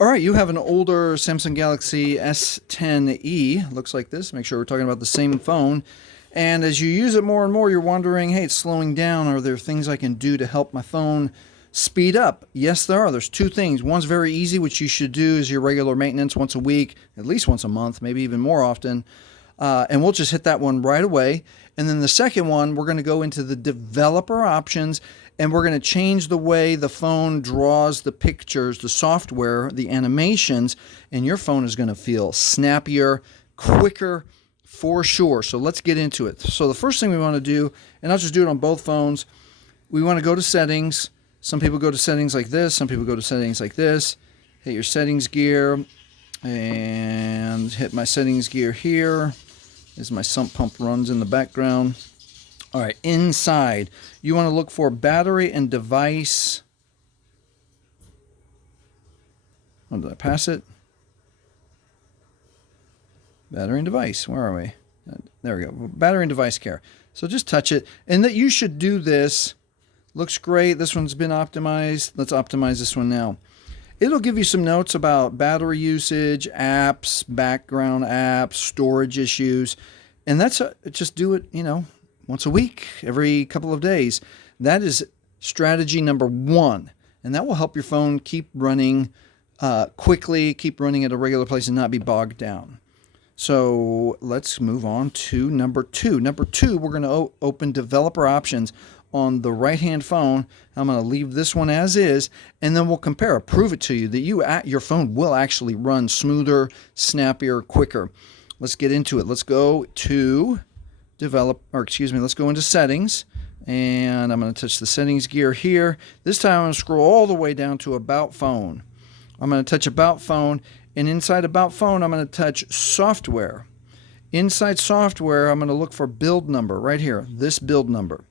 All right, you have an older Samsung Galaxy S10e. Looks like this. Make sure we're talking about the same phone. And as you use it more and more, you're wondering, hey, it's slowing down. Are there things I can do to help my phone speed up? Yes, there are. There's two things. One's very easy, which you should do is your regular maintenance once a week, at least once a month, maybe even more often. And we'll just hit that one right away. And then the second one, we're going to go into the developer options, and we're going to change the way the phone draws the pictures, the software, the animations, and your phone is going to feel snappier, quicker, for sure. So let's get into it. So the first thing we want to do, and I'll just do it on both phones, we want to go to settings. Some people go to settings like this. Some people go to settings like this. Hit your settings gear and hit my settings gear here as my sump pump runs in the background. All right, inside, you want to look for battery and device. Oh, did I pass it? Battery and device, where are we? There we go, battery and device care. So just touch it, and that you should do this. Looks great, this one's been optimized. Let's optimize this one now. It'll give you some notes about battery usage, apps, background apps, storage issues, and that's just do it, once a week, every couple of days. That is strategy number one, and that will help your phone keep running quickly, keep running at a regular place, and not be bogged down. So let's move on to number two. Number two, we're going to open developer options on the right-hand phone. I'm going to leave this one as is, and then we'll compare, prove it to you that your phone will actually run smoother, snappier, quicker. Let's get into it. Let's go to let's go into settings, and I'm going to touch the settings gear here. This time I'm going to scroll all the way down to About Phone. I'm going to touch About Phone, and inside About Phone I'm going to touch Software. Inside Software I'm going to look for Build Number right here, this build number.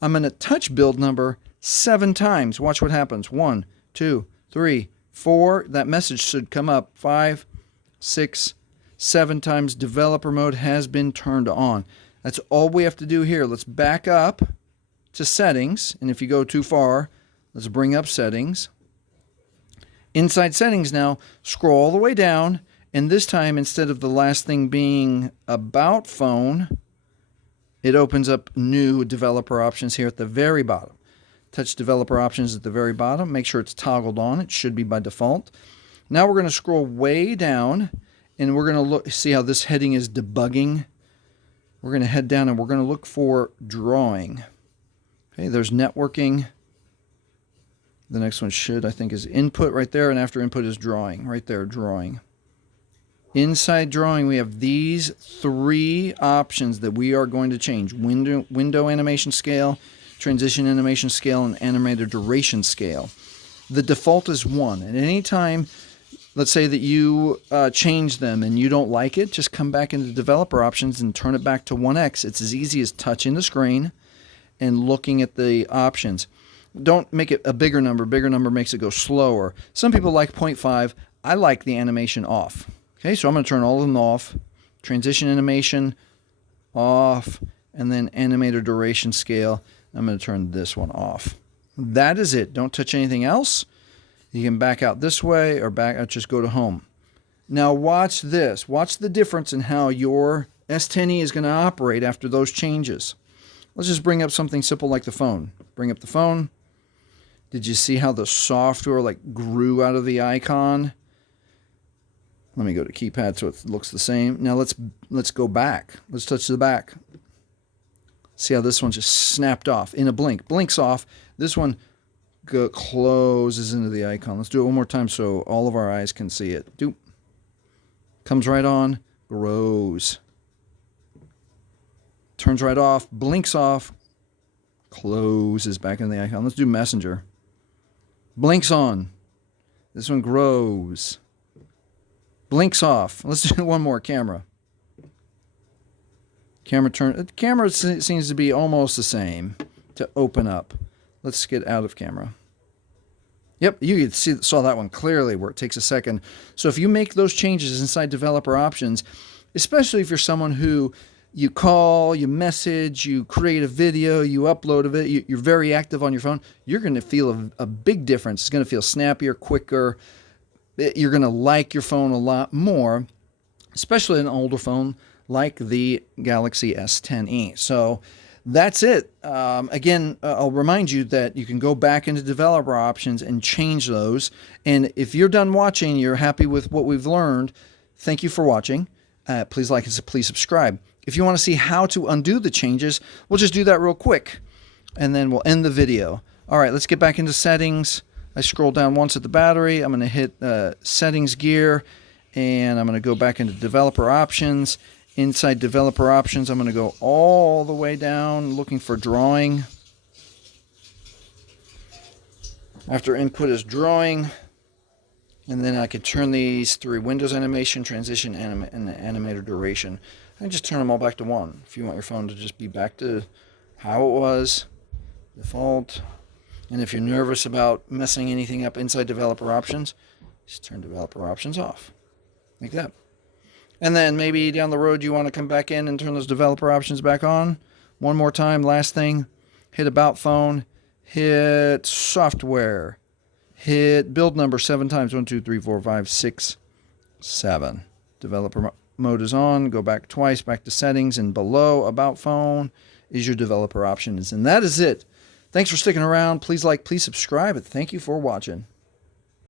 I'm going to touch build number 7 times. Watch what happens. 1, 2, 3, 4. That message should come up. 5, 6, 7 times. Developer mode has been turned on. That's all we have to do here. Let's back up to settings. And if you go too far, let's bring up settings. Inside settings now, scroll all the way down. And this time, instead of the last thing being About Phone, it opens up new developer options here at the very bottom. Touch developer options at the very bottom. Make sure it's toggled on. It should be by default. Now we're going to scroll way down, and we're going to see how this heading is debugging. We're going to head down, and we're going to look for drawing. Okay, there's networking. The next one I think, is input right there, and after input is drawing. Right there, drawing. Inside drawing, we have these 3 options that we are going to change. Window animation scale, transition animation scale, and animator duration scale. The default is 1. At any time, let's say that you change them and you don't like it, just come back into developer options and turn it back to 1x. It's as easy as touching the screen and looking at the options. Don't make it a bigger number. Bigger number makes it go slower. Some people like 0.5. I like the animation off. Okay, so I'm going to turn all of them off. Transition animation off, and then animator duration scale. I'm going to turn this one off. That is it. Don't touch anything else. You can back out this way or just go to home. Now watch this. Watch the difference in how your S10e is going to operate after those changes. Let's just bring up something simple like the phone. Bring up the phone. Did you see how the software grew out of the icon? Let me go to keypad so it looks the same. Now let's go back. Let's touch the back. See how this one just snapped off in a blink. Blinks off. This one closes into the icon. Let's do it one more time so all of our eyes can see it. Doop. Comes right on. Grows. Turns right off. Blinks off. Closes back into the icon. Let's do Messenger. Blinks on. This one grows. Blinks off. Let's do one more. Camera. Camera seems to be almost the same to open up. Let's get out of camera. Yep, you saw that one clearly where it takes a second. So if you make those changes inside developer options, especially if you're someone who you call, you message, you create a video, you upload of it, you're very active on your phone, you're going to feel a big difference. It's going to feel snappier, quicker, you're going to like your phone a lot more, especially an older phone like the Galaxy S10e. So that's it. Again, I'll remind you that you can go back into developer options and change those. And if you're done watching, you're happy with what we've learned, thank you for watching. Please like and please subscribe. If you want to see how to undo the changes, we'll just do that real quick, and then we'll end the video. All right, let's get back into settings. I scroll down once at the battery. I'm going to hit settings gear, and I'm going to go back into developer options. Inside developer options, I'm going to go all the way down looking for drawing. After input is drawing, and then I could turn these through Windows animation, transition, and animator duration. And just turn them all back to 1 if you want your phone to just be back to how it was, default. And if you're nervous about messing anything up inside developer options, just turn developer options off, like that. And then maybe down the road you want to come back in and turn those developer options back on. One more time, last thing, hit About Phone, hit Software, hit build number 7 times, 1, 2, 3, 4, 5, 6, 7. Developer mode is on, go back twice, back to settings, and below About Phone is your developer options. And that is it. Thanks for sticking around. Please like, please subscribe, and thank you for watching.